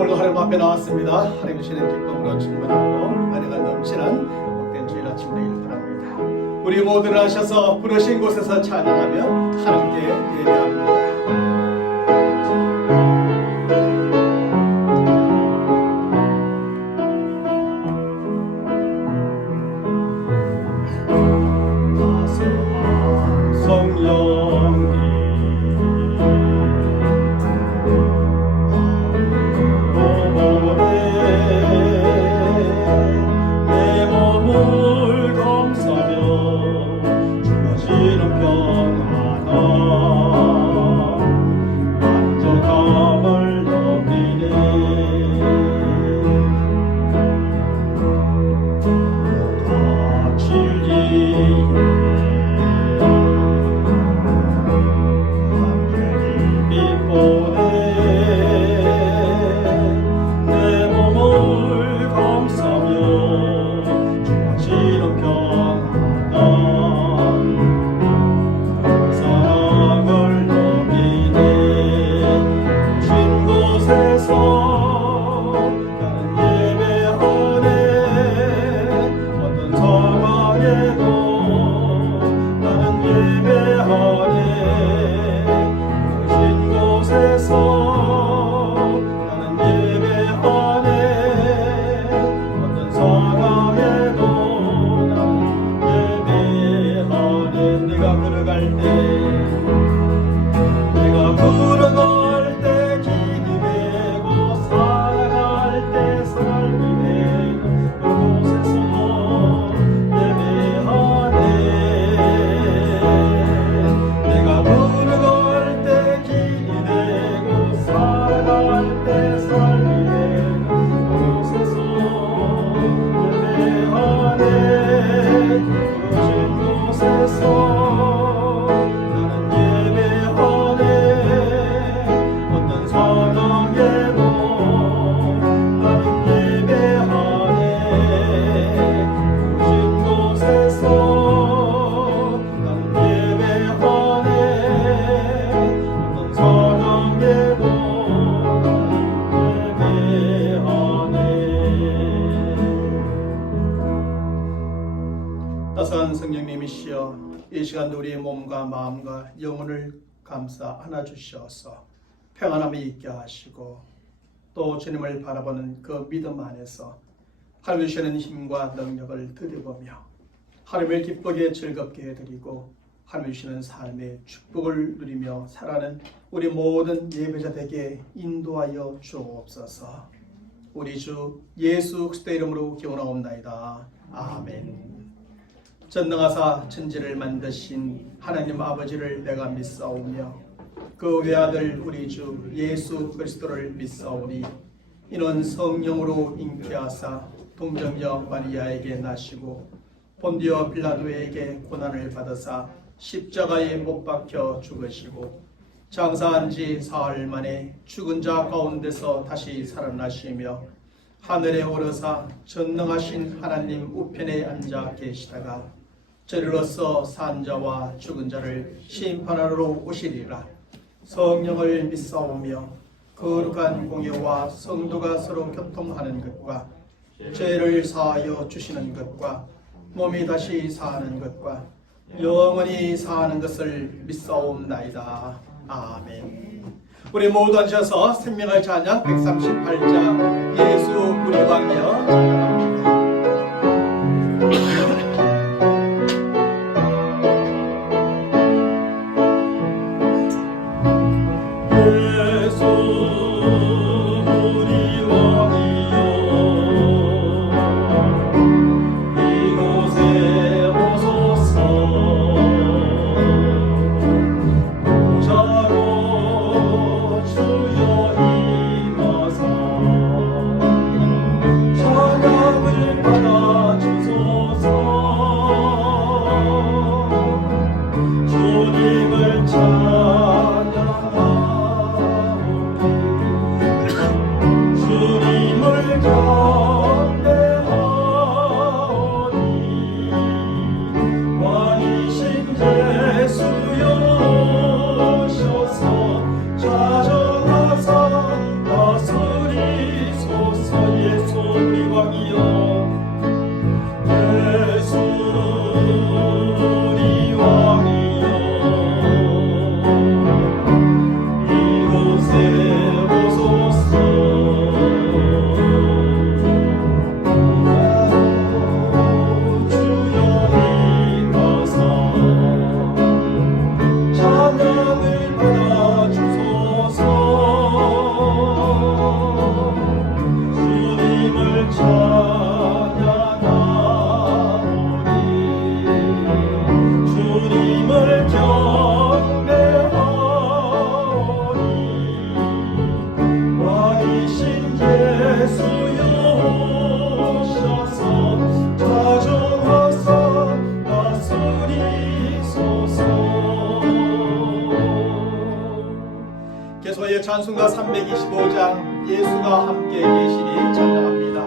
오늘도 하나님 앞에 나왔습니다. 하나님 주시는 기쁨으로 충만하고 은혜가 넘치는 복된 주일 아침 되길 바랍니다. 우리 모두 일어나셔서 부르신 곳에서 찬양하며 하나님께 예배합니다. 따스한 성령님이시여, 이 시간도 우리의 몸과 마음과 영혼을 감싸 안아 주시어서 평안함이 있게 하시고 또 주님을 바라보는 그 믿음 안에서 하나님 주시는 힘과 능력을 드리보며 하나님을 기쁘게 즐겁게 해드리고 하나님 주시는 삶의 축복을 누리며 살아가는 우리 모든 예배자 되게 인도하여 주옵소서. 우리 주 예수 그리스도의 이름으로 기원하옵나이다. 아멘. 전능하사 천지를 만드신 하나님 아버지를 내가 믿사오며 그 외아들 우리 주 예수 그리스도를 믿사오니 이는 성령으로 잉태하사 동정녀 마리아에게 나시고 본디오 빌라도에게 고난을 받으사 십자가에 못 박혀 죽으시고 장사한 지 사흘 만에 죽은 자 가운데서 다시 살아나시며 하늘에 오르사 전능하신 하나님 우편에 앉아 계시다가 저리로서 산 자와 죽은 자를 심판하러 오시리라. 성령을 믿사오며 거룩한 공예와 성도가 서로 교통하는 것과 죄를 사하여 주시는 것과 몸이 다시 사는 것과 영원히 사는 것을 믿사옵나이다. 아멘. 우리 모두 앉아서 생명의 찬양 138장 예수 우리 왕이여 찬양합니다. 예수여 오소서. 계속하여 찬송가 325장 예수가 함께 계시니 찬양합니다.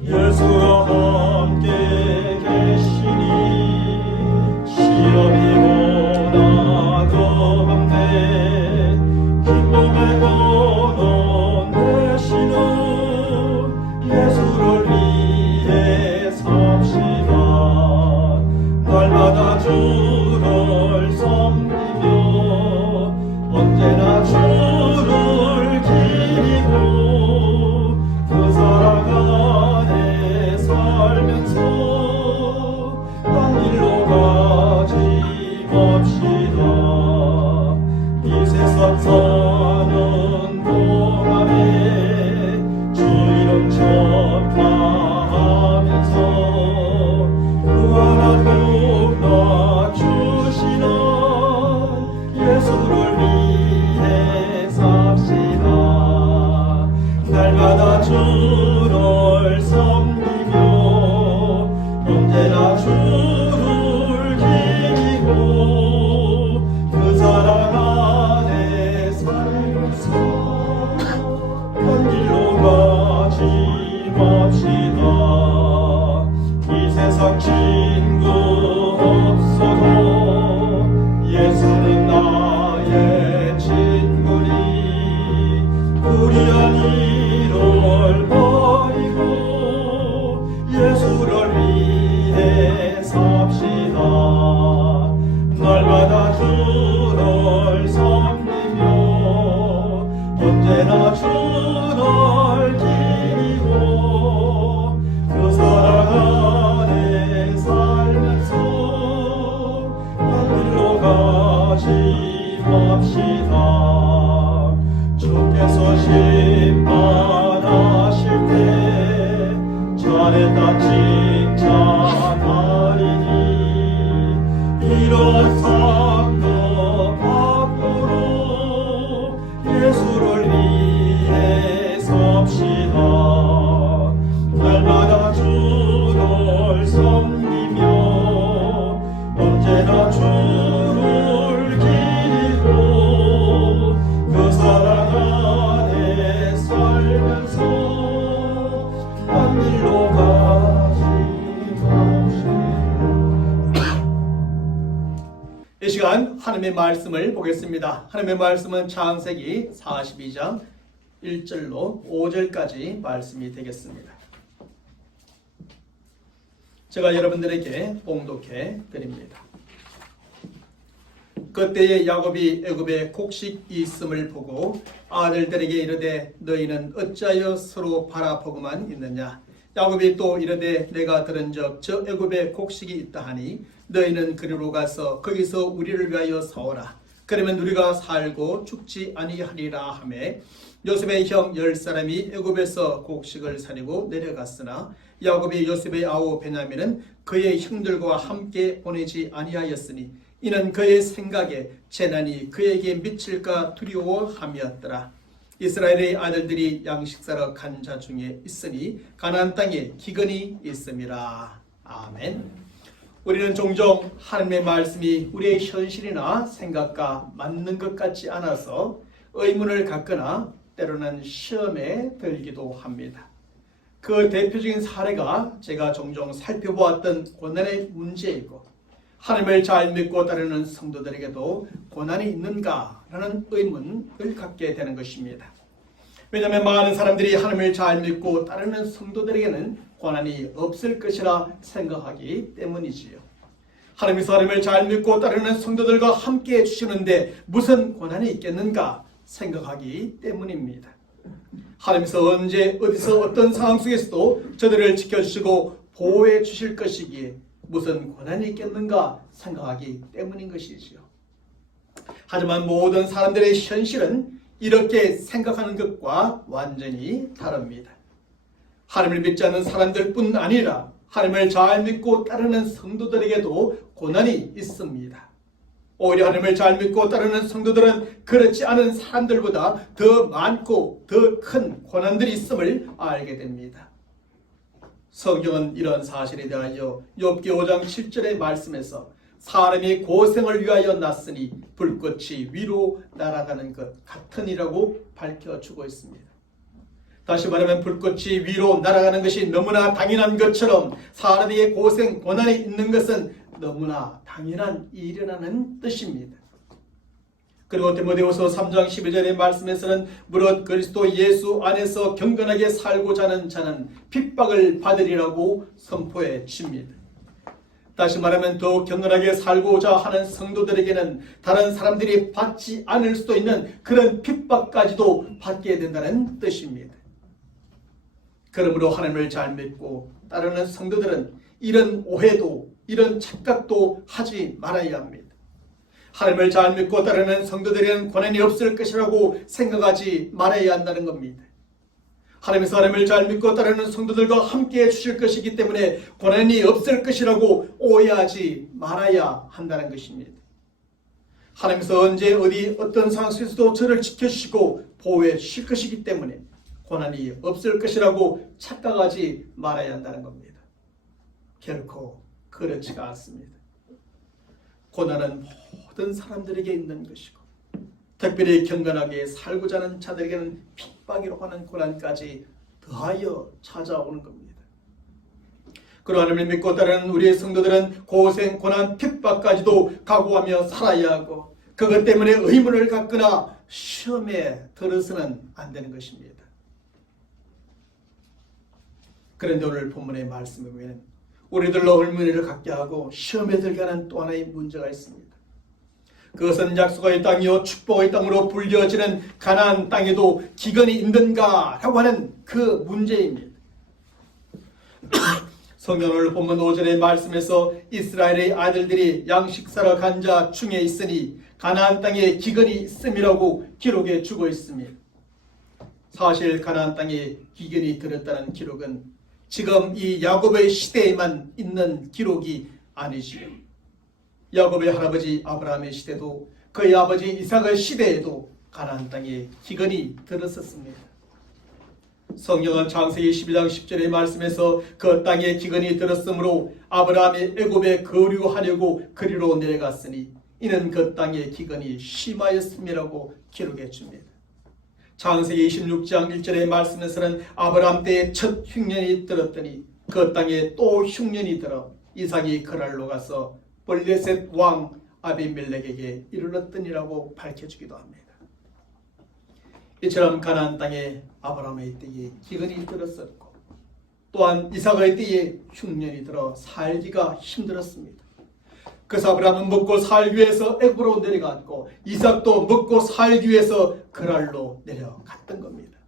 예수가 함께 계시니 시험이 오나 겁없네 기쁨의 근원 되시는 예수를 위해 삽시다. 날마다 주를 섬기며 언제나 주를 기리고 그 사랑 안에 살면서 딴 길로 가지 맙시다. 이 세상 사는 동안에 주 이름 전파하면서 무한한 나 주시는 예수를 위해 삽시다. 날마다 주를 섬기며 언제나 주를 기리고 그 사랑 안에 살면서 딴 길로 가지 맙시다. 이 세상 친구 없어도 예수는 나의 친구니 불의한 일을 버리고 예수를 위해 삽시다. 날마다 주를 섬기며 언제나 주를 기리고 그 사랑 안에 살면서 딴 길로 가지 맙시다. 주께서 심판하실 때 잘했다 칭찬하리니 이런 상도 밖으로 예수를 위해 섭시다. 날마다 주를 섬기며 언제나 주를 기리고 그 사랑 안에 살면서 딴 길로 가지 맙시다. 이 시간 하나님의 말씀을 보겠습니다. 하나님의 말씀은 창세기 42장 1절로 5절까지 말씀이 되겠습니다. 제가 여러분들에게 봉독해 드립니다. 그때에 야곱이 애굽에 곡식이 있음을 보고 아들들에게 이르되 너희는 어찌하여 서로 바라보고만 있느냐. 야곱이 또 이르되 내가 들은즉 저 애굽에 곡식이 있다 하니 너희는 그리로 가서 거기서 우리를 위하여 사오라. 그러면 우리가 살고 죽지 아니하리라 하매 요셉의 형 10사람이 애굽에서 곡식을 사려고 내려갔으나 야곱이 요셉의 아우 베냐민은 그의 형들과 함께 보내지 아니하였으니 이는 그의 생각에 재난이 그에게 미칠까 두려워함이었더라. 이스라엘의 아들들이 양식사러 간 자 중에 있으니 가나안 땅에 기근이 있음이라. 아멘. 우리는 종종 하나님의 말씀이 우리의 현실이나 생각과 맞는 것 같지 않아서 의문을 갖거나 때로는 시험에 들기도 합니다. 그 대표적인 사례가 제가 종종 살펴보았던 고난의 문제이고 하나님을 잘 믿고 따르는 성도들에게도 고난이 있는가라는 의문을 갖게 되는 것입니다. 왜냐하면 많은 사람들이 하나님을 잘 믿고 따르는 성도들에게는 고난이 없을 것이라 생각하기 때문이지요. 하나님을 잘 믿고 따르는 성도들과 함께 해주시는데 무슨 고난이 있겠는가 생각하기 때문입니다. 하나님께서 언제 어디서 어떤 상황 속에서도 저들을 지켜주시고 보호해 주실 것이기에 무슨 고난이 있겠는가 생각하기 때문인 것이지요. 하지만 모든 사람들의 현실은 이렇게 생각하는 것과 완전히 다릅니다. 하나님을 믿지 않는 사람들뿐 아니라 하나님을 잘 믿고 따르는 성도들에게도 고난이 있습니다. 오히려 하나님을 잘 믿고 따르는 성도들은 그렇지 않은 사람들보다 더 많고 더 큰 고난들이 있음을 알게 됩니다. 성경은 이런 사실에 대하여 욥기 5장 7절의 말씀에서 사람이 고생을 위하여 났으니 불꽃이 위로 날아가는 것 같으니라고 밝혀주고 있습니다. 다시 말하면 불꽃이 위로 날아가는 것이 너무나 당연한 것처럼 사람에게 고생, 고난이 있는 것은 너무나 당연한 일이라는 뜻입니다. 그리고 디모데후서 3장 12절의 말씀에서는 무릇 그리스도 예수 안에서 경건하게 살고자 하는 자는 핍박을 받으리라고 선포해 줍니다. 다시 말하면 더 경건하게 살고자 하는 성도들에게는 다른 사람들이 받지 않을 수도 있는 그런 핍박까지도 받게 된다는 뜻입니다. 그러므로 하나님을 잘 믿고 따르는 성도들은 이런 오해도 이런 착각도 하지 말아야 합니다. 하나님을 잘 믿고 따르는 성도들에게는 고난이 없을 것이라고 생각하지 말아야 한다는 겁니다. 하나님께서 하나님을 잘 믿고 따르는 성도들과 함께 해주실 것이기 때문에 고난이 없을 것이라고 오해하지 말아야 한다는 것입니다. 하나님께서 언제 어디 어떤 상황 속에서도 저를 지켜주시고 보호해 주실 것이기 때문에 고난이 없을 것이라고 착각하지 말아야 한다는 겁니다. 결코 그렇지가 않습니다. 고난은 모든 사람들에게 있는 것이고 특별히 경건하게 살고자 하는 자들에게는 핍박이라고 하는 고난까지 더하여 찾아오는 겁니다. 그리고 하나님을 믿고 따르는 우리의 성도들은 고생, 고난, 핍박까지도 각오하며 살아야 하고 그것 때문에 의문을 갖거나 시험에 들어서는 안 되는 것입니다. 그런데 오늘 본문의 말씀에 보면 우리들로 의문을 갖게 하고 시험에 들게 하는 또 하나의 문제가 있습니다. 그것은 약속의 땅이요 축복의 땅으로 불려지는 가나안 땅에도 기근이 있는가 라고 하는 그 문제입니다. 성경을 본문 5절의 말씀에서 이스라엘의 아들들이 양식사러 간 자 중에 있으니 가나안 땅에 기근이 있음이라고 기록해 주고 있습니다. 사실 가나안 땅에 기근이 들었다는 기록은 지금 이 야곱의 시대에만 있는 기록이 아니지요. 야곱의 할아버지 아브라함의 시대도 그의 아버지 이삭의 시대에도 가나안 땅에 기근이 들었었습니다. 성경은 창세기 12장 10절의 말씀에서 그 땅에 기근이 들었으므로 아브라함이 애굽에 거류하려고 그리로 내려갔으니 이는 그 땅에 기근이 심하였음이라고 기록해 줍니다. 창세기 26장 1절의 말씀에서는 아브라함 때에 첫 흉년이 들었더니 그 땅에 또 흉년이 들어 이삭이 그랄로 가서 블레셋 왕 아비멜렉에게 이르렀더니라고 밝혀주기도 합니다. 이처럼 가나안 땅에 아브라함의 때에 기근이 들었었고 또한 이삭의 때에 흉년이 들어 살기가 힘들었습니다. 그래서 아브라함은 먹고 살기 위해서 애굽으로 내려갔고 이삭도 먹고 살기 위해서 그랄로 내려갔던 겁니다.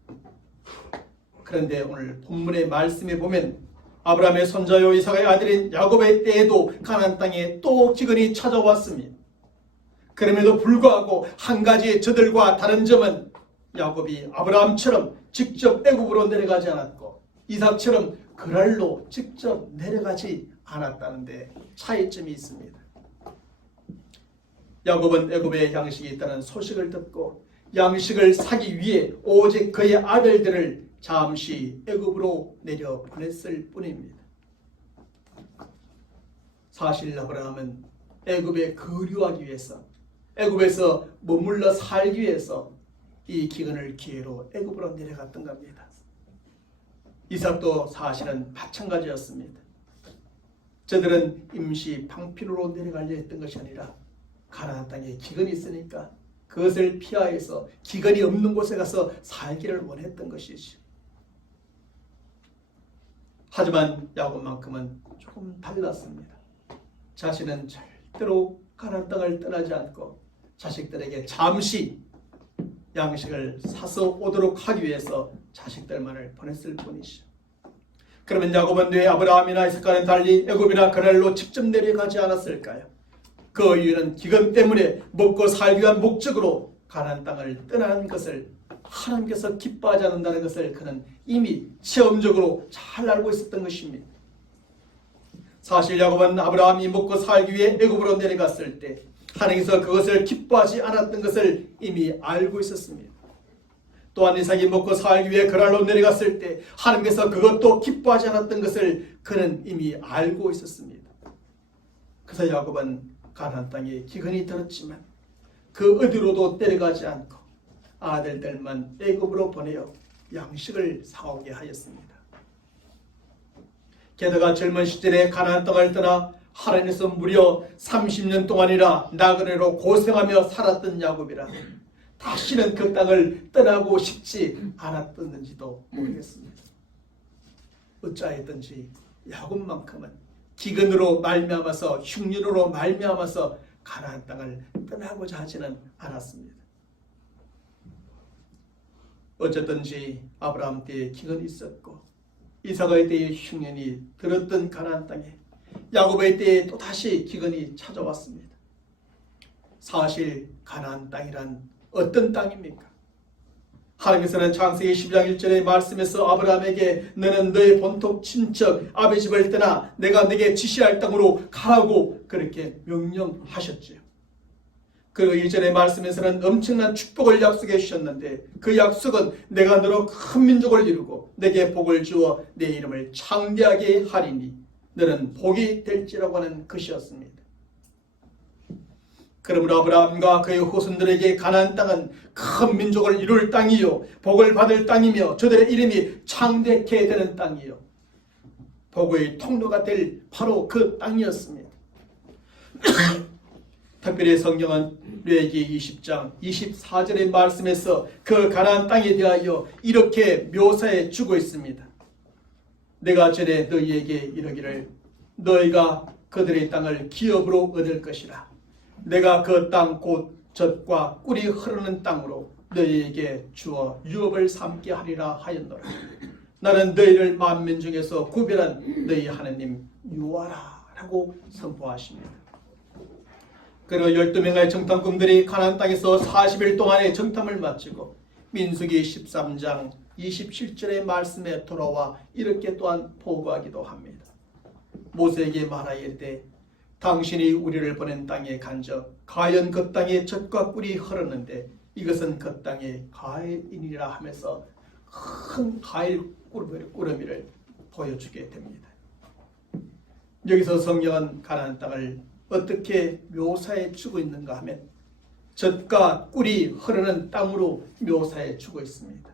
그런데 오늘 본문의 말씀에 보면 아브라함의 손자요 이삭의 아들인 야곱의 때에도 가나안 땅에 또 기근이 찾아왔습니다. 그럼에도 불구하고 한 가지 저들과 다른 점은 야곱이 아브라함처럼 직접 애굽으로 내려가지 않았고 이삭처럼 그랄로 직접 내려가지 않았다는 데 차이점이 있습니다. 야곱은 애굽에 양식이 있다는 소식을 듣고 양식을 사기 위해 오직 그의 아들들을 잠시 애굽으로 내려보냈을 뿐입니다. 사실 아브라함은 애굽에 거류하기 위해서 애굽에서 머물러 살기 위해서 이 기근을 기회로 애굽으로 내려갔던 겁니다. 이삭도 사실은 마찬가지였습니다. 저들은 임시 방편으로 내려가려 했던 것이 아니라 가나안 땅에 기근이 있으니까 그것을 피하여서 기근이 없는 곳에 가서 살기를 원했던 것이죠. 하지만 야곱만큼은 조금 달랐습니다. 자신은 절대로 가나안 땅을 떠나지 않고 자식들에게 잠시 양식을 사서 오도록 하기 위해서 자식들만을 보냈을 뿐이죠. 그러면 야곱은 왜 아브라함이나 이삭과는 달리 애굽이나 그랄로 직접 내려가지 않았을까요? 그 이유는 기근 때문에 먹고 살기 위한 목적으로 가나안 땅을 떠나는 것을 하나님께서 기뻐하지 않는다는 것을 그는 이미 체험적으로 잘 알고 있었던 것입니다. 사실 야곱은 아브라함이 먹고 살기 위해 애굽으로 내려갔을 때 하나님께서 그것을 기뻐하지 않았던 것을 이미 알고 있었습니다. 또한 이삭이 먹고 살기 위해 그랄로 내려갔을 때 하나님께서 그것도 기뻐하지 않았던 것을 그는 이미 알고 있었습니다. 그래서 야곱은 가나안 땅에 기근이 들었지만 그 어디로도 데려가지 않고 아들들만 애굽으로 보내어 양식을 사오게 하였습니다. 게다가 젊은 시절에 가나안 땅을 떠나 하란에서 무려 30년 동안이나 나그네로 고생하며 살았던 야곱이라 다시는 그 땅을 떠나고 싶지 않았던지도 모르겠습니다. 어찌하였든지 야곱만큼은 기근으로 말미암아서 흉년으로 말미암아서 가나안 땅을 떠나고자 하지는 않았습니다. 어쨌든지 아브라함 때에 기근이 있었고 이삭의 때에 흉년이 들었던 가나안 땅에 야곱의 때에 또다시 기근이 찾아왔습니다. 사실 가나안 땅이란 어떤 땅입니까? 하나님께서는 창세기 12장 1절의 말씀에서 아브라함에게 너는 너의 본토 친척 아비 집을 떠나 내가 네게 지시할 땅으로 가라고 그렇게 명령하셨지요. 그리고 이전의 말씀에서는 엄청난 축복을 약속해 주셨는데 그 약속은 내가 너로 큰 민족을 이루고 내게 복을 주어 내 이름을 창대하게 하리니 너는 복이 될지라고 하는 것이었습니다. 그러므로 아브라함과 그의 후손들에게 가나안 땅은 큰 민족을 이룰 땅이요 복을 받을 땅이며 저들의 이름이 창대케 되는 땅이요 복의 통로가 될 바로 그 땅이었습니다. 특별히 성경은 레위기 20장 24절의 말씀에서 그 가나안 땅에 대하여 이렇게 묘사해 주고 있습니다. 내가 전에 너희에게 이르기를 너희가 그들의 땅을 기업으로 얻을 것이라. 내가 그 땅 곧 젖과 꿀이 흐르는 땅으로 너희에게 주어 유업을 삼게 하리라 하였노라. 나는 너희를 만민 중에서 구별한 너희 하나님 여호와라 라고 선포하십니다. 그리고 12명의 정탐꾼들이 가나안 땅에서 40일 동안의 정탐을 마치고 민수기 13장 27절의 말씀에 돌아와 이렇게 또한 보고하기도 합니다. 모세에게 말하이르되 당신이 우리를 보낸 땅에 간적 과연 그 땅에 젖과 꿀이 흐르는데 이것은 그 땅의 과일이니라 하면서 큰 과일 꾸러미를 보여주게 됩니다. 여기서 성경은 가나안 땅을 어떻게 묘사해 주고 있는가 하면 젖과 꿀이 흐르는 땅으로 묘사해 주고 있습니다.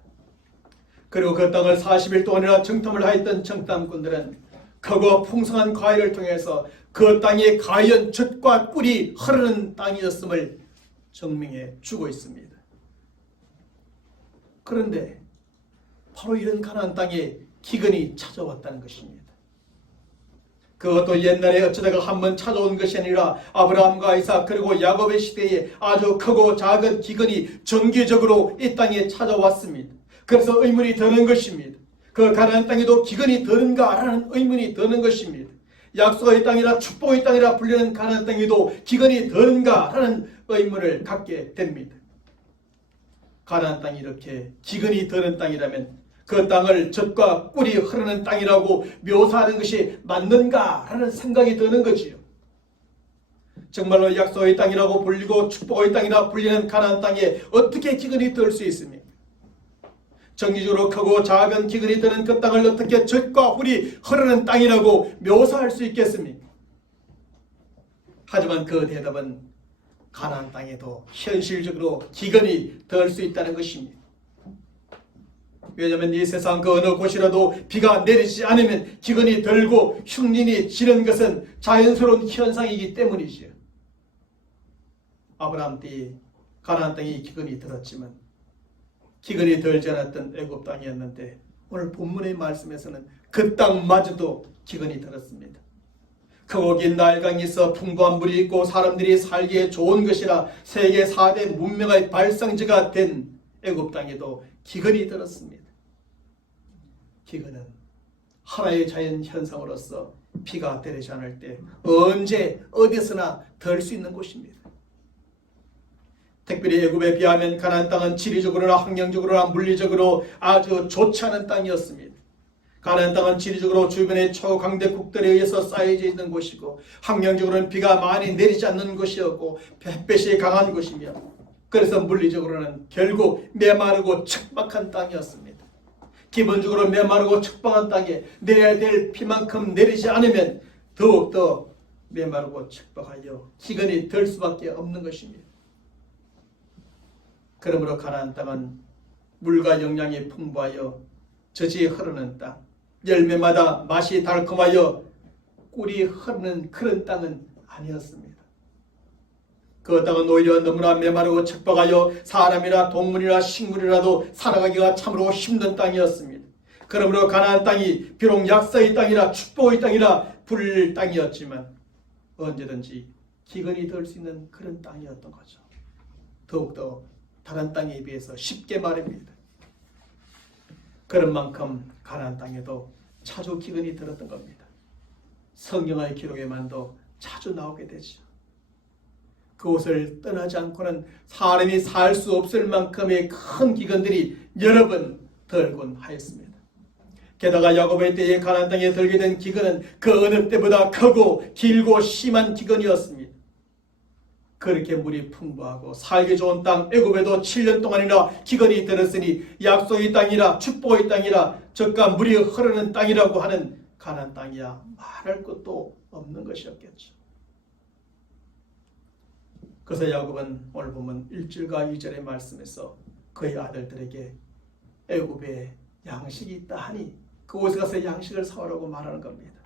그리고 그 땅을 40일 동안이나 정탐을 하였던 정탐꾼들은 크고 풍성한 과일을 통해서 그 땅에 과연 젖과 꿀이 흐르는 땅이었음을 증명해 주고 있습니다. 그런데 바로 이런 가나안 땅에 기근이 찾아왔다는 것입니다. 그것도 옛날에 어쩌다가 한번 찾아온 것이 아니라 아브라함과 이삭 그리고 야곱의 시대에 아주 크고 작은 기근이 정기적으로 이 땅에 찾아왔습니다. 그래서 의문이 드는 것입니다. 그 가나안 땅에도 기근이 드는가라는 의문이 드는 것입니다. 약속의 땅이라 축복의 땅이라 불리는 가나안 땅에도 기근이 드는가라는 의문을 갖게 됩니다. 가나안 땅이 이렇게 기근이 드는 땅이라면 그 땅을 젖과 꿀이 흐르는 땅이라고 묘사하는 것이 맞는가라는 생각이 드는 거지요. 정말로 약속의 땅이라고 불리고 축복의 땅이라 불리는 가나안 땅에 어떻게 기근이 들 수 있습니까? 정기적으로 크고 작은 기근이 드는 그 땅을 어떻게 젖과 꿀이 흐르는 땅이라고 묘사할 수 있겠습니까? 하지만 그 대답은 가나안 땅에도 현실적으로 기근이 들 수 있다는 것입니다. 왜냐하면 이 세상 그 어느 곳이라도 비가 내리지 않으면 기근이 들고 흉년이 지는 것은 자연스러운 현상이기 때문이지요. 아브라함 때에 가나안 땅에 기근이 들었지만 기근이 들지 않았던 애굽 땅이었는데 오늘 본문의 말씀에서는 그 땅마저도 기근이 들었습니다. 크고 긴 날강이 있어 풍부한 물이 있고 사람들이 살기에 좋은 것이라 세계 4대 문명의 발상지가 된 애굽 땅에도 기근이 들었습니다. 기근은 하나의 자연 현상으로서 비가 내리지 않을 때 언제 어디서나 들 수 있는 곳입니다. 특별히 애굽에 비하면 가나안 땅은 지리적으로나 환경적으로나 물리적으로 아주 좋지 않은 땅이었습니다. 가나안 땅은 지리적으로 주변의 초강대국들에 의해서 쌓여져 있는 곳이고 환경적으로는 비가 많이 내리지 않는 곳이었고 햇볕이 강한 곳이며 그래서 물리적으로는 결국 메마르고 척박한 땅이었습니다. 기본적으로 메마르고 척박한 땅에 내려야 될 비만큼 내리지 않으면 더욱더 메마르고 척박하여 기근이 들 수밖에 없는 것입니다. 그러므로 가나안 땅은 물과 영양이 풍부하여 젖이 흐르는 땅, 열매마다 맛이 달콤하여 꿀이 흐르는 그런 땅은 아니었습니다. 그 땅은 오히려 너무나 메마르고 척박하여 사람이나 동물이나 식물이라도 살아가기가 참으로 힘든 땅이었습니다. 그러므로 가나안 땅이 비록 약사의 땅이라 축복의 땅이라 불릴 땅이었지만 언제든지 기근이 들 수 있는 그런 땅이었던 거죠. 더욱더 다른 땅에 비해서 쉽게 말입니다. 그런 만큼 가나안 땅에도 자주 기근이 들었던 겁니다. 성경의 기록에만도 자주 나오게 되죠. 그곳을 떠나지 않고는 사람이 살 수 없을 만큼의 큰 기근들이 여러 번 들곤 하였습니다. 게다가 야곱의 때에 가나안 땅에 들게 된 기근은 그 어느 때보다 크고 길고 심한 기근이었습니다. 그렇게 물이 풍부하고 살기 좋은 땅 애굽에도 7년 동안이나 기근이 들었으니 약속의 땅이라 축복의 땅이라 젖과 물이 흐르는 땅이라고 하는 가나안 땅이야 말할 것도 없는 것이었겠죠. 그래서 야곱은 오늘 보면 1절과 2절의 말씀에서 그의 아들들에게 애굽에 양식이 있다 하니 그곳에 가서 양식을 사오라고 말하는 겁니다.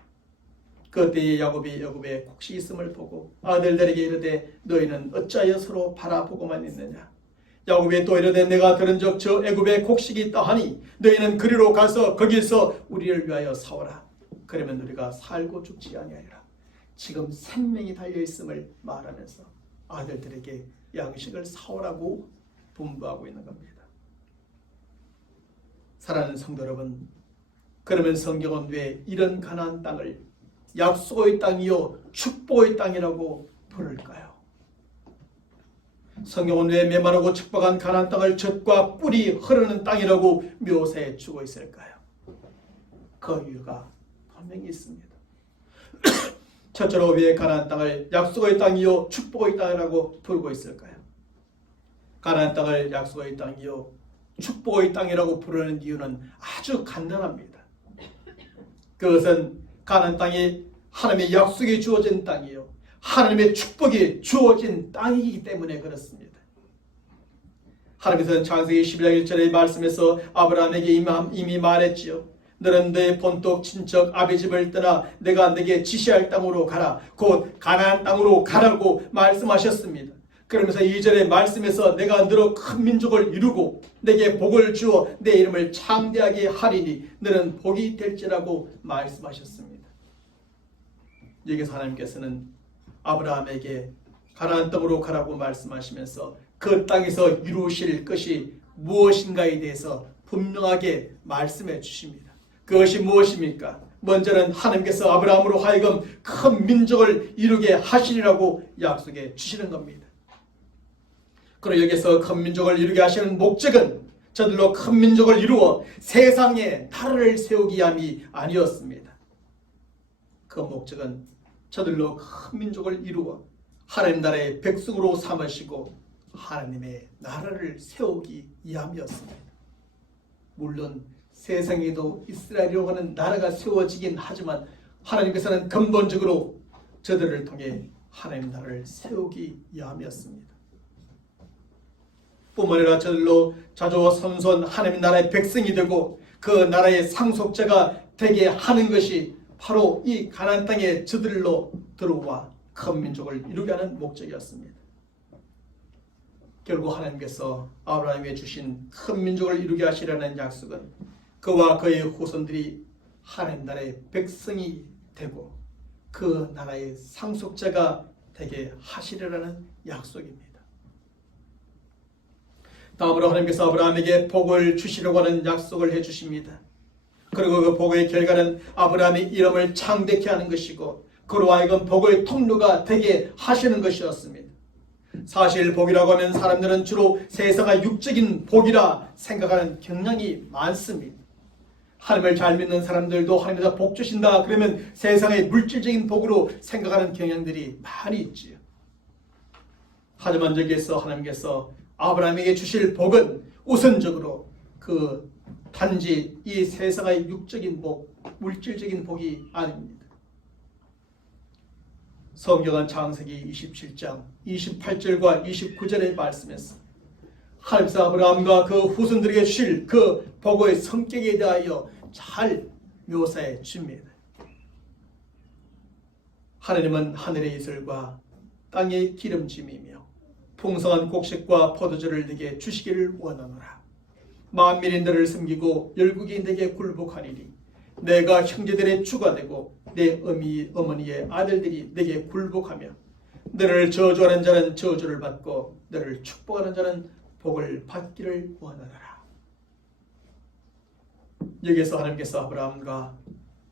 그때에 야곱이 애굽에 곡식이 있음을 보고 아들들에게 이르되 너희는 어찌하여 서로 바라보고만 있느냐. 야곱이 또 이르되 내가 들은 적 저 애굽에 곡식이 있다 하니 너희는 그리로 가서 거기서 우리를 위하여 사오라. 그러면 우리가 살고 죽지 아니하리라. 지금 생명이 달려있음을 말하면서 아들들에게 양식을 사오라고 분부하고 있는 겁니다. 사랑하는 성도 여러분, 그러면 성경은 왜 이런 가나안 땅을 약속의 땅이요 축복의 땅이라고 부를까요? 성경은 왜 메마르고 척박한 가나안 땅을 젖과 꿀이 흐르는 땅이라고 묘사해 주고 있을까요? 그 이유가 분명히 있습니다. 첫째로 왜 가나안 땅을 약속의 땅이요 축복의 땅이라고 부르고 있을까요? 가나안 땅을 약속의 땅이요 축복의 땅이라고 부르는 이유는 아주 간단합니다. 그것은 가나안 땅이 하나님의 약속이 주어진 땅이요 하나님의 축복이 주어진 땅이기 때문에 그렇습니다. 하나님께서는 창세기 11장 1절의 말씀에서 아브라함에게 이미 말했지요. 너는 내 본토 친척 아비 집을 떠나 내가 네게 지시할 땅으로 가라. 곧 가나안 땅으로 가라고 말씀하셨습니다. 그러면서 2절의 말씀에서 내가 너로 큰 민족을 이루고 내게 복을 주어 내 이름을 창대하게 하리니 너는 복이 될지라고 말씀하셨습니다. 여기서 하나님께서는 아브라함에게 가나안 땅으로 가라고 말씀하시면서 그 땅에서 이루실 것이 무엇인가에 대해서 분명하게 말씀해 주십니다. 그것이 무엇입니까? 먼저는 하나님께서 아브라함으로 하여금 큰 민족을 이루게 하시리라고 약속해 주시는 겁니다. 그리고 여기서 큰 민족을 이루게 하시는 목적은 저들로 큰 민족을 이루어 세상에 나라를 세우기 위함이 아니었습니다. 그 목적은 저들로 큰 민족을 이루어 하나님 나라의 백성으로 삼으시고 하나님의 나라를 세우기 위함이었습니다. 물론 세상에도 이스라엘이라고 하는 나라가 세워지긴 하지만 하나님께서는 근본적으로 저들을 통해 하나님 나라를 세우기 위함이었습니다. 뿐만 아니라 저들로 자주 선선 하나님 나라의 백성이 되고 그 나라의 상속자가 되게 하는 것이 바로 이 가나안 땅에 저들로 들어와 큰 민족을 이루게 하는 목적이었습니다. 결국 하나님께서 아브라함에게 주신 큰 민족을 이루게 하시려는 약속은 그와 그의 후손들이 하나님 나라의 백성이 되고 그 나라의 상속자가 되게 하시려는 약속입니다. 다음으로 하나님께서 아브라함에게 복을 주시려고 하는 약속을 해주십니다. 그리고 그 복의 결과는 아브라함의 이름을 창대케 하는 것이고 그로 하여금 복의 통로가 되게 하시는 것이었습니다. 사실 복이라고 하면 사람들은 주로 세상의 육적인 복이라 생각하는 경향이 많습니다. 하나님을 잘 믿는 사람들도 하나님께서 복 주신다 그러면 세상의 물질적인 복으로 생각하는 경향들이 많이 있지요. 하지만 여기에서 하나님께서 아브라함에게 주실 복은 우선적으로 그 단지 이 세상의 육적인 복, 물질적인 복이 아닙니다. 성경은 창세기 27장 28절과 29절의 말씀에서 하나님께서 아브라함과 그 후손들에게 주실 그 복의 성격에 대하여 잘 묘사해 줍니다. 하나님은 하늘의 이슬과 땅의 기름짐이며 풍성한 곡식과 포도주를 내게 주시기를 원하노라. 만민이 너를 섬기고 열국이 내게 굴복하리니 내가 형제들의 주가 되고 내 어머니의 아들들이 내게 굴복하며 너를 저주하는 자는 저주를 받고 너를 축복하는 자는 복을 받기를 원하노라. 여기서 하나님께서 아브라함과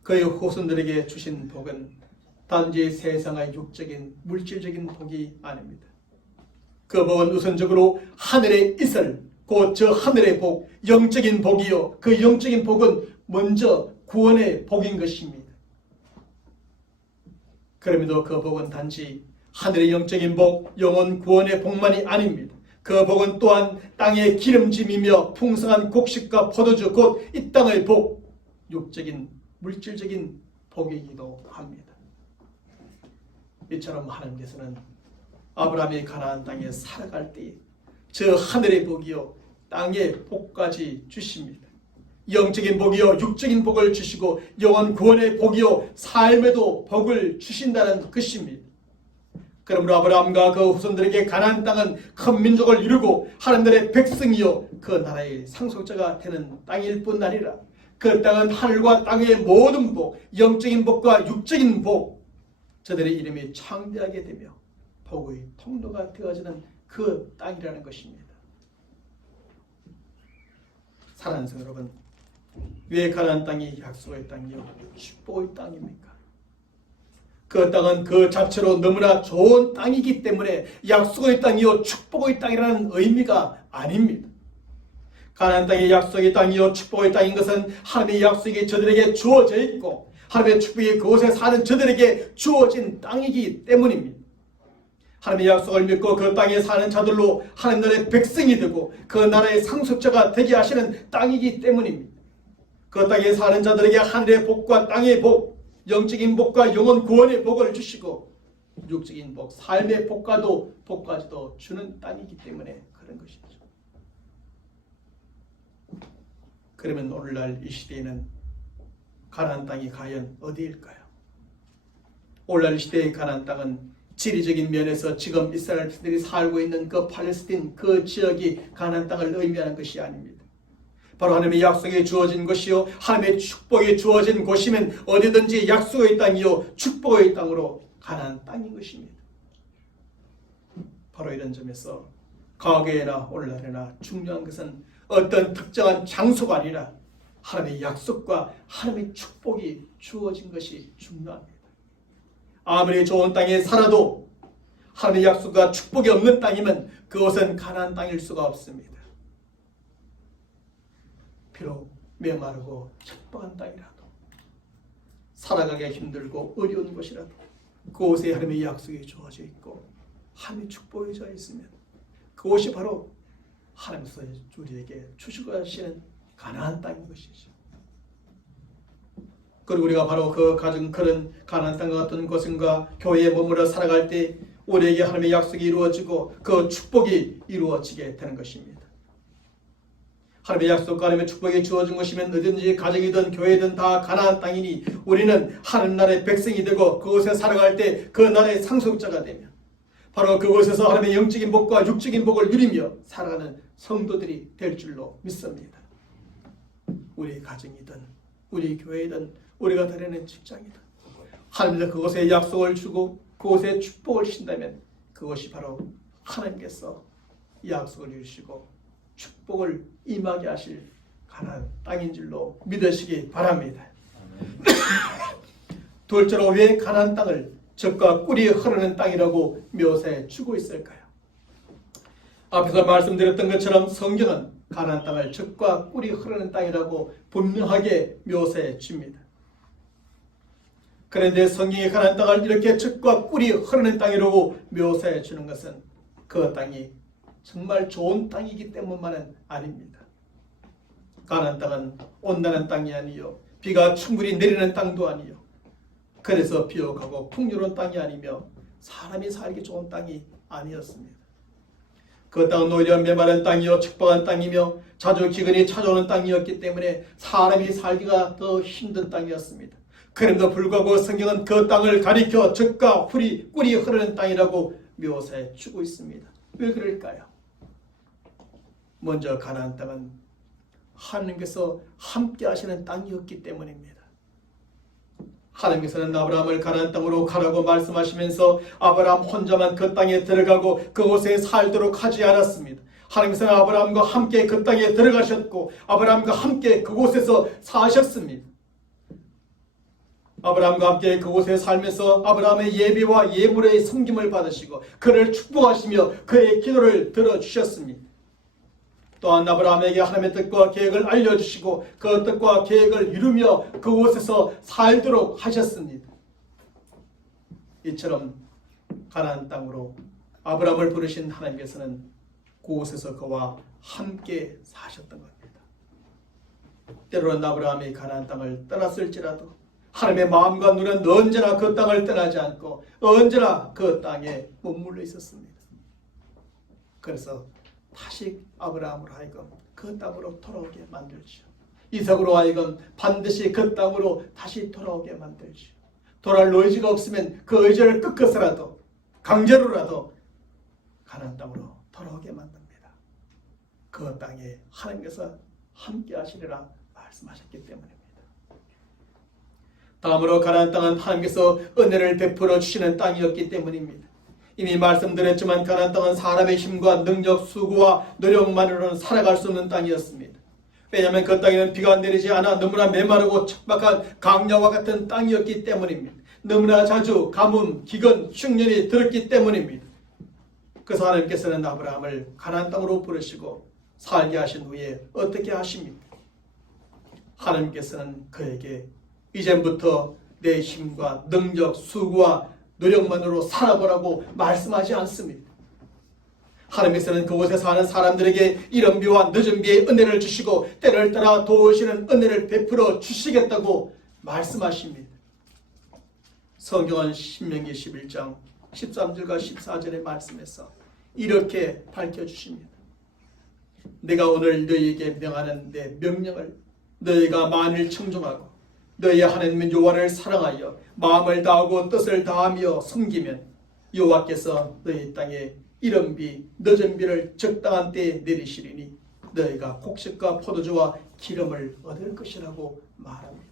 그의 후손들에게 주신 복은 단지 세상의 육적인 물질적인 복이 아닙니다. 그 복은 우선적으로 하늘의 이슬, 곧 저 하늘의 복, 영적인 복이요, 그 영적인 복은 먼저 구원의 복인 것입니다. 그럼에도 그 복은 단지 하늘의 영적인 복, 영혼 구원의 복만이 아닙니다. 그 복은 또한 땅의 기름짐이며 풍성한 곡식과 포도주, 곧 이 땅의 복, 육적인 물질적인 복이기도 합니다. 이처럼 하나님께서는 아브라함이 가나안 땅에 살아갈 때 저 하늘의 복이요 땅의 복까지 주십니다. 영적인 복이요 육적인 복을 주시고 영원 구원의 복이요 삶에도 복을 주신다는 것입니다. 그러므로 아브라함과 그 후손들에게 가나안 땅은 큰 민족을 이루고 하나님의 백성이요 그 나라의 상속자가 되는 땅일 뿐 아니라 그 땅은 하늘과 땅의 모든 복, 영적인 복과 육적인 복, 저들의 이름이 창대하게 되며 복의 통로가 되어지는 그 땅이라는 것입니다. 사랑하는 성도 여러분, 왜 가나안 땅이 약속의 땅이요 축복의 땅입니까? 그 땅은 그 자체로 너무나 좋은 땅이기 때문에 약속의 땅이요 축복의 땅이라는 의미가 아닙니다. 가나안 땅이 약속의 땅이요 축복의 땅인 것은 하나님의 약속이 저들에게 주어져 있고 하나님의 축복이 그곳에 사는 저들에게 주어진 땅이기 때문입니다. 하나님의 약속을 믿고 그 땅에 사는 자들로 하나님 나라의 백성이 되고 그 나라의 상속자가 되게 하시는 땅이기 때문입니다. 그 땅에 사는 자들에게 하늘의 복과 땅의 복, 영적인 복과 영혼 구원의 복을 주시고 육적인 복, 삶의 복까지도 주는 땅이기 때문에 그런 것이죠. 그러면 오늘날 이 시대에는 가나안 땅이 과연 어디일까요? 오늘날 이 시대의 가나안 땅은 지리적인 면에서 지금 이스라엘 백성들이 살고 있는 그 팔레스틴 그 지역이 가나안 땅을 의미하는 것이 아닙니다. 바로 하나님의 약속이 주어진 것이요 하나님의 축복이 주어진 곳이면 어디든지 약속의 땅이요 축복의 땅으로 가나안 땅인 것입니다. 바로 이런 점에서 과거에나 오늘날에나 중요한 것은 어떤 특정한 장소가 아니라 하나님의 약속과 하나님의 축복이 주어진 것이 중요합니다. 아무리 좋은 땅에 살아도 하나님의 약속과 축복이 없는 땅이면 그것은 가나안 땅일 수가 없습니다. 비록 메마르고 척박한 땅이라도 살아가기 힘들고 어려운 곳이라도 그곳에 하나님의 약속이 주어져 있고 하나님의 축복이 주어져 있으면 그곳이 바로 하나님께서 우리에게 주시고 하시는 가나안 땅인 것이죠. 그리고 우리가 바로 그 가진 그런 가나안 땅과 같은 곳과 교회에 머물러 살아갈 때 우리에게 하나님의 약속이 이루어지고 그 축복이 이루어지게 되는 것입니다. 하나님의 약속과 하나님의 축복이 주어진 것이면 어딘지 가정이든 교회든 다 가나안 땅이니 우리는 하나님 나라의 백성이 되고 그곳에 살아갈 때 그 나라의 상속자가 되며 바로 그곳에서 하나님의 영적인 복과 육적인 복을 누리며 살아가는 성도들이 될 줄로 믿습니다. 우리 가정이든 우리 교회든 우리가 다니는 직장이든 하나님께서 그곳에 약속을 주고 그곳에 축복을 주신다면 그것이 바로 하나님께서 약속을 이루시고 축복을 임하게 하실 가나안 땅인 줄로 믿으시기 바랍니다. 둘째로 왜 가나안 땅을 젖과 꿀이 흐르는 땅이라고 묘사해 주고 있을까요? 앞에서 말씀드렸던 것처럼 성경은 가나안 땅을 젖과 꿀이 흐르는 땅이라고 분명하게 묘사해 줍니다. 그런데 성경이 가나안 땅을 이렇게 젖과 꿀이 흐르는 땅이라고 묘사해 주는 것은 그 땅이 정말 좋은 땅이기 때문만은 아닙니다. 가나안 땅은 온난한 땅이 아니요 비가 충분히 내리는 땅도 아니요 그래서 비옥하고 풍요로운 땅이 아니며 사람이 살기 좋은 땅이 아니었습니다. 그 땅은 오히려 메마른 땅이요 척박한 땅이며 자주 기근이 찾아오는 땅이었기 때문에 사람이 살기가 더 힘든 땅이었습니다. 그럼에도 불구하고 성경은 그 땅을 가리켜 젖과 꿀이 흐르는 땅이라고 묘사해 주고 있습니다. 왜 그럴까요? 먼저 가나안 땅은 하나님께서 함께 하시는 땅이었기 때문입니다. 하나님께서는 아브라함을 가나안 땅으로 가라고 말씀하시면서 아브라함 혼자만 그 땅에 들어가고 그곳에 살도록 하지 않았습니다. 하나님께서는 아브라함과 함께 그 땅에 들어가셨고 아브라함과 함께 그곳에서 사셨습니다. 아브라함과 함께 그곳에 살면서 아브라함의 예비와 예물의 섬김을 받으시고 그를 축복하시며 그의 기도를 들어주셨습니다. 또한 아브라함에게 하나님의 뜻과 계획을 알려주시고 그 뜻과 계획을 이루며 그곳에서 살도록 하셨습니다. 이처럼 가나안 땅으로 아브라함을 부르신 하나님께서는 그곳에서 그와 함께 사셨던 겁니다. 때로는 아브라함이 가나안 땅을 떠났을지라도 하나님의 마음과 눈은 언제나 그 땅을 떠나지 않고 언제나 그 땅에 머물러 있었습니다. 그래서 다시 아브라함으로 하여금 그 땅으로 돌아오게 만들죠. 이삭으로 하여금 반드시 그 땅으로 다시 돌아오게 만들죠. 돌아올 의지가 없으면 그 의지를 꺾어서라도 강제로라도 가나안 땅으로 돌아오게 만듭니다. 그 땅에 하나님께서 함께 하시리라 말씀하셨기 때문입니다. 다음으로 가나안 땅은 하나님께서 은혜를 베풀어 주시는 땅이었기 때문입니다. 이미 말씀드렸지만 가나안 땅은 사람의 힘과 능력, 수고와 노력만으로는 살아갈 수 없는 땅이었습니다. 왜냐하면 그 땅에는 비가 내리지 않아 너무나 메마르고 척박한 강야와 같은 땅이었기 때문입니다. 너무나 자주 가뭄, 기근, 흉년이 들었기 때문입니다. 그래서 하나님께서는 아브라함을 가나안 땅으로 부르시고 살게 하신 후에 어떻게 하십니까? 하나님께서는 그에게 이젠부터 내 힘과 능력, 수고와 노력만으로 살아보라고 말씀하지 않습니다. 하나님께서는 그곳에 사는 사람들에게 이른 비와 늦은 비의 은혜를 주시고 때를 따라 도우시는 은혜를 베풀어 주시겠다고 말씀하십니다. 성경은 신명기 11장 13절과 14절의 말씀에서 이렇게 밝혀주십니다. 내가 오늘 너희에게 명하는 내 명령을 너희가 만일 청종하고 너희 하나님 여호와를 사랑하여 마음을 다하고 뜻을 다하며 섬기면 여호와께서 너희 땅에 이른 비, 늦은 비를 적당한 때에 내리시리니 너희가 곡식과 포도주와 기름을 얻을 것이라고 말합니다.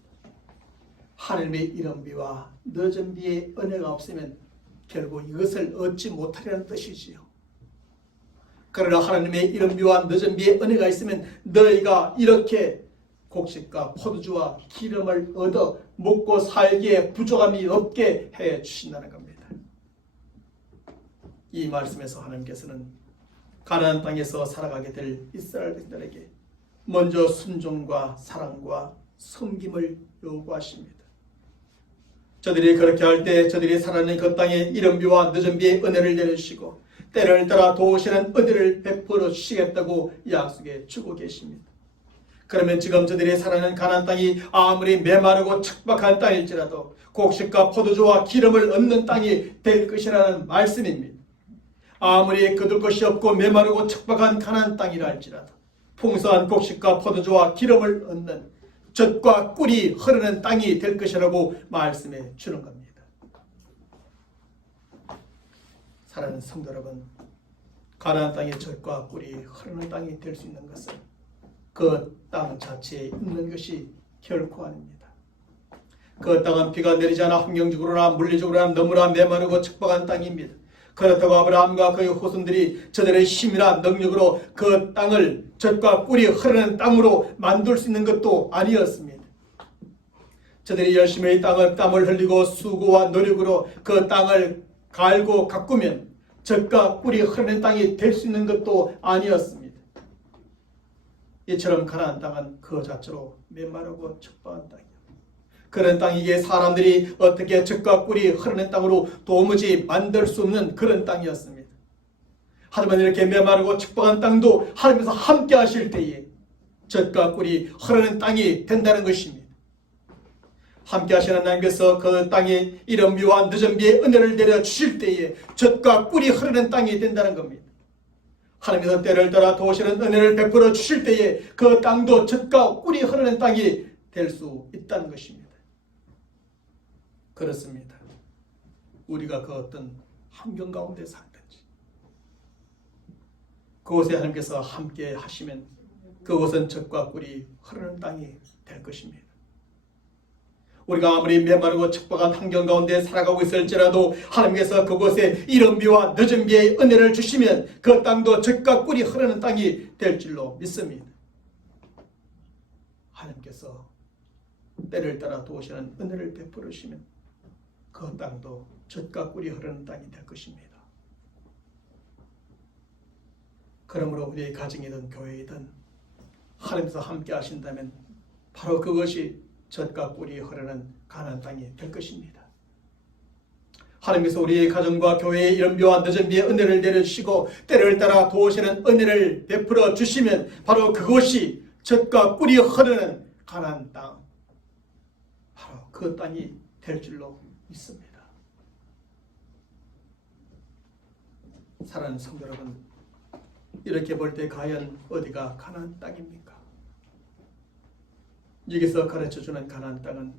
하나님의 이른 비와 늦은 비의 은혜가 없으면 결국 이것을 얻지 못하리라는 뜻이지요. 그러나 하나님의 이른 비와 늦은 비의 은혜가 있으면 너희가 이렇게 곡식과 포도주와 기름을 얻어 먹고 살기에 부족함이 없게 해 주신다는 겁니다. 이 말씀에서 하나님께서는 가나안 땅에서 살아가게 될 이스라엘들에게 먼저 순종과 사랑과 섬김을 요구하십니다. 저들이 그렇게 할 때 저들이 살아가는 그 땅에 이른 비와 늦은 비의 은혜를 내려주시고 때를 따라 도우시는 은혜를 베풀어 주시겠다고 약속해 주고 계십니다. 그러면 지금 저들이 살아가는 가나안 땅이 아무리 메마르고 척박한 땅일지라도 곡식과 포도주와 기름을 얻는 땅이 될 것이라는 말씀입니다. 아무리 거둘 것이 없고 메마르고 척박한 가나안 땅이라 할지라도 풍성한 곡식과 포도주와 기름을 얻는 젖과 꿀이 흐르는 땅이 될 것이라고 말씀해 주는 겁니다. 사랑하는 성도 여러분, 가나안 땅의 젖과 꿀이 흐르는 땅이 될 수 있는 것은 그 땅 자체에 있는 것이 결코 아닙니다. 그 땅은 비가 내리지 않아 환경적으로나 물리적으로나 너무나 메마르고 척박한 땅입니다. 그렇다고 아브라함과 그의 후손들이 저들의 힘이나 능력으로 그 땅을 젖과 꿀이 흐르는 땅으로 만들 수 있는 것도 아니었습니다. 저들이 열심히 땀을 흘리고 수고와 노력으로 그 땅을 갈고 가꾸면 젖과 꿀이 흐르는 땅이 될 수 있는 것도 아니었습니다. 이처럼 가나안 땅은 그 자체로 메마르고 척박한 땅이에요. 그런 땅이기에 사람들이 어떻게 젖과 꿀이 흐르는 땅으로 도무지 만들 수 없는 그런 땅이었습니다. 하지만 이렇게 메마르고 척박한 땅도 하나님께서 함께 하실 때에 젖과 꿀이 흐르는 땅이 된다는 것입니다. 함께 하시는 하나님께서 그 땅에 이른 비와 늦은 비의 은혜를 내려 주실 때에 젖과 꿀이 흐르는 땅이 된다는 겁니다. 하나님께서 때를 따라 도우시는 은혜를 베풀어 주실 때에 그 땅도 젖과 꿀이 흐르는 땅이 될 수 있다는 것입니다. 그렇습니다. 우리가 그 어떤 환경 가운데 살든지 그곳에 하나님께서 함께 하시면 그곳은 젖과 꿀이 흐르는 땅이 될 것입니다. 우리가 아무리 메마르고 척박한 환경 가운데 살아가고 있을지라도 하나님께서 그곳에 이른 비와 늦은 비의 은혜를 주시면 그 땅도 젖과 꿀이 흐르는 땅이 될 줄로 믿습니다. 하나님께서 때를 따라 도우시는 은혜를 베풀으시면 그 땅도 젖과 꿀이 흐르는 땅이 될 것입니다. 그러므로 우리의 가정이든 교회이든 하나님께서 함께 하신다면 바로 그것이 젖과 꿀이 흐르는 가나안 땅이 될 것입니다. 하나님께서 우리의 가정과 교회에 이른 비와 늦은 비의 은혜를 내려주시고 때를 따라 도우시는 은혜를 베풀어 주시면 바로 그것이 젖과 꿀이 흐르는 가나안 땅, 바로 그 땅이 될 줄로 믿습니다. 사랑하는 성도 여러분, 이렇게 볼 때 과연 어디가 가나안 땅입니까? 여기서 가르쳐주는 가나안 땅은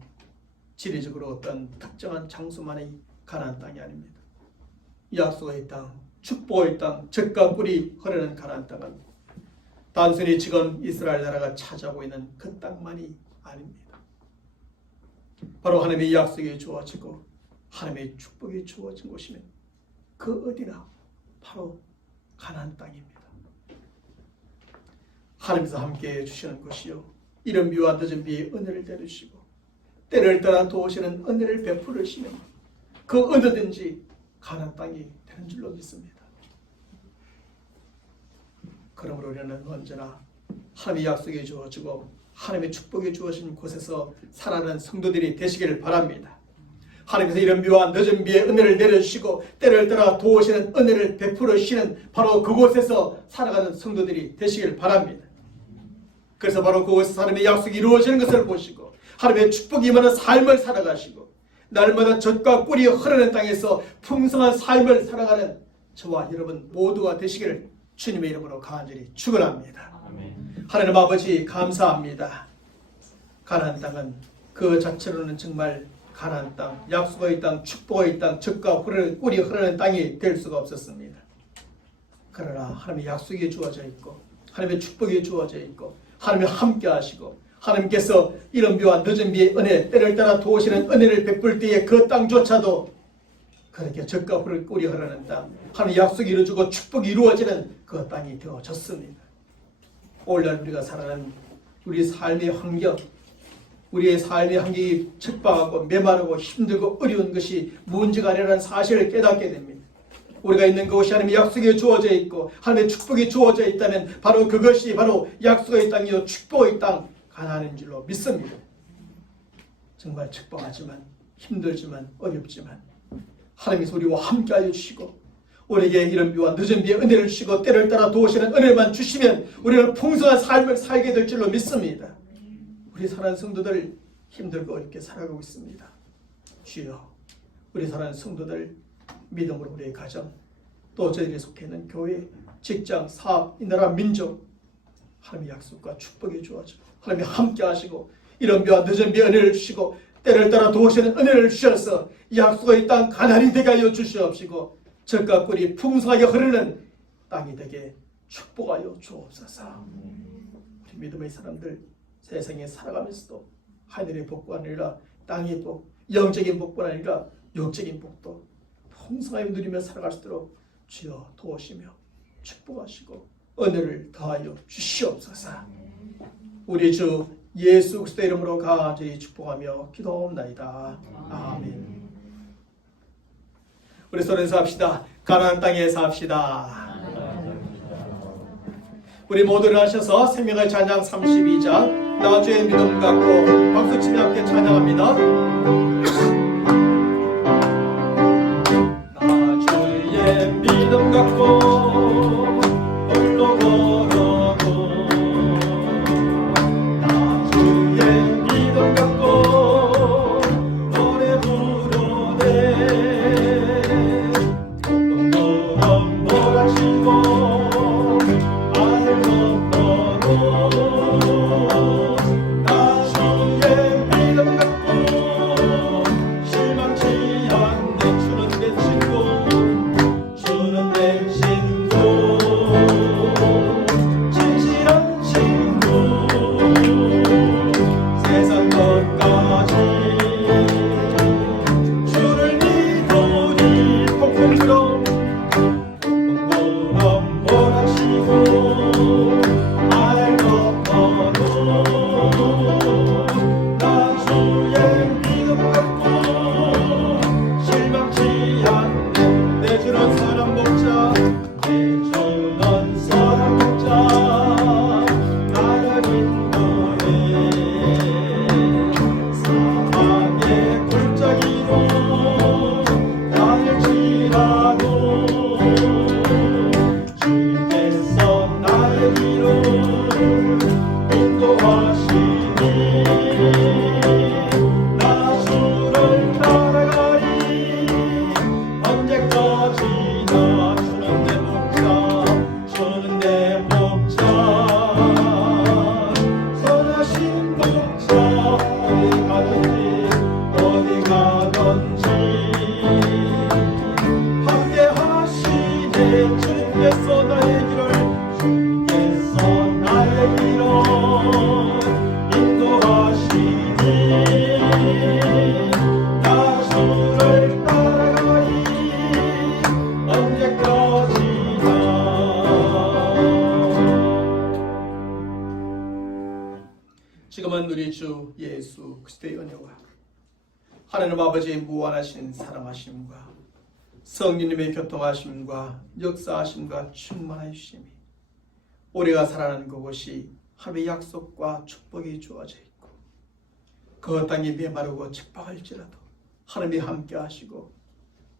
지리적으로 어떤 특정한 장소만의 가나안 땅이 아닙니다. 약속의 땅, 축복의 땅, 젖과 꿀이 흐르는 가나안 땅은 단순히 지금 이스라엘 나라가 차지하고 있는 그 땅만이 아닙니다. 바로 하나님의 약속이 주어지고 하나님의 축복이 주어진 곳이면 그 어디나 바로 가나안 땅입니다. 하나님께서 함께해 주시는 것이요 이른 비와 늦은 비의 은혜를 내려주시고 때를 따라 도우시는 은혜를 베풀으시면 그 어디든지 가나안 땅이 되는 줄로 믿습니다. 그러므로 우리는 언제나 하나님의 약속이 주어지고 하나님의 축복이 주어진 곳에서 살아가는 성도들이 되시기를 바랍니다. 하나님께서 이른 비와 늦은 비의 은혜를 내려주시고 때를 따라 도우시는 은혜를 베풀으시는 바로 그곳에서 살아가는 성도들이 되시기를 바랍니다. 그래서 바로 그곳에서 하나님의 약속이 이루어지는 것을 보시고 하나님의 축복이 임하는 삶을 살아가시고 날마다 젖과 꿀이 흐르는 땅에서 풍성한 삶을 살아가는 저와 여러분 모두가 되시기를 주님의 이름으로 간절히 축원합니다. 하나님 아버지 감사합니다. 가나안 땅은 그 자체로는 정말 가나안 땅, 약속의 땅, 축복의 땅, 젖과 꿀이 흐르는 땅이 될 수가 없었습니다. 그러나 하나님의 약속이 주어져 있고 하나님의 축복이 주어져 있고 하나님이 함께 하시고 하나님께서 이른 비와 늦은 비의 은혜, 때를 따라 도우시는 은혜를 베풀 때에 그 땅조차도 그렇게 젖과 꿀이 흐르는 땅, 하나님의 약속이 이루어지고 축복이 이루어지는 그 땅이 되어졌습니다. 오늘날 우리가 살아가는 우리 삶의 환경, 우리의 삶의 환경이 척박하고 메마르고 힘들고 어려운 것이 문제가 아니라는 사실을 깨닫게 됩니다. 우리가 있는 그곳이 하나님의 약속이 주어져 있고 하나님의 축복이 주어져 있다면 바로 그것이 바로 약속의 땅이요 축복의 땅 가나안인 줄로 믿습니다. 정말 축복하지만 힘들지만 어렵지만 하나님께서 우리와 함께하여 주시고 우리에게 이른 비와 늦은 비의 은혜를 주시고 때를 따라 도우시는 은혜만 주시면 우리는 풍성한 삶을 살게 될 줄로 믿습니다. 우리 사랑하는 성도들 힘들고 어렵게 살아가고 있습니다. 주여 우리 사랑하는 성도들 믿음으로 우리의 가정 또 저희들이 속해 있는 교회, 직장, 사업, 이 나라 민족 하나님의 약속과 축복이 주어지고 하나님이 함께 하시고 이른 비와 늦은 비의 은혜를 주시고 때를 따라 도우시는 은혜를 주셔서 약속의 땅 가나안이 되게 하여 주시옵시고 젖과 꿀이 풍성하게 흐르는 땅이 되게 축복하여 주옵소서. 우리 믿음의 사람들 세상에 살아가면서도 하늘의 복뿐 아니라 땅의 복, 영적인 복뿐 아니라 육적인 복도 풍성하게 누리며 살아갈 수 있도록 주여 도우시며 축복하시고 은혜를 더하여 주시옵소서. 우리 주 예수 그리스도의 이름으로 간절히 축복하며 기도옵나이다. 아멘. 우리 서로 인사합시다. 가나안 땅에 삽시다. 우리 모두 일어나셔서 생명의 찬양 32장 나주의 믿음 갖고 박수치며 함께 찬양합니다. 나주의 믿음 갖고 홀로 걸어도 나주의 믿음 갖고 주님께서 나의 길을 주께서 나의 길을 인도하시니 나 주를 따라가리 언제까지나. 지금은 우리 주 예수 그리스도의 은혜와 하나님 아버지의 무한하신 사랑하심과 성령님의 교통하심과 역사하심과 충만하심이 우리가 살아가는 그곳이 하나님의 약속과 축복이 주어져 있고 그 땅이 메마르고 척박할지라도 하나님이 함께 하시고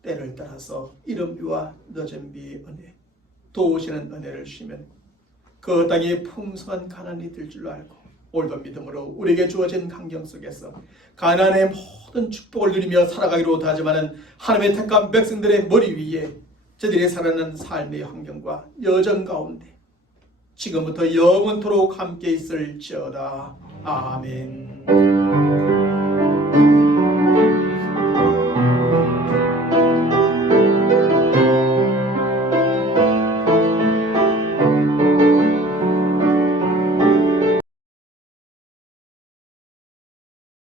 때를 따라서 이른 비와 늦은 비의 은혜 도우시는 은혜를 주시면 그 땅이 풍성한 가난이 될 줄로 알고 오늘도 믿음으로 우리에게 주어진 환경 속에서 가나안의 모든 축복을 누리며 살아가기로 하지만은 하나님의 택한 백성들의 머리 위에 저들이 살아가는 삶의 환경과 여정 가운데 지금부터 영원토록 함께 있을지어다. 아멘.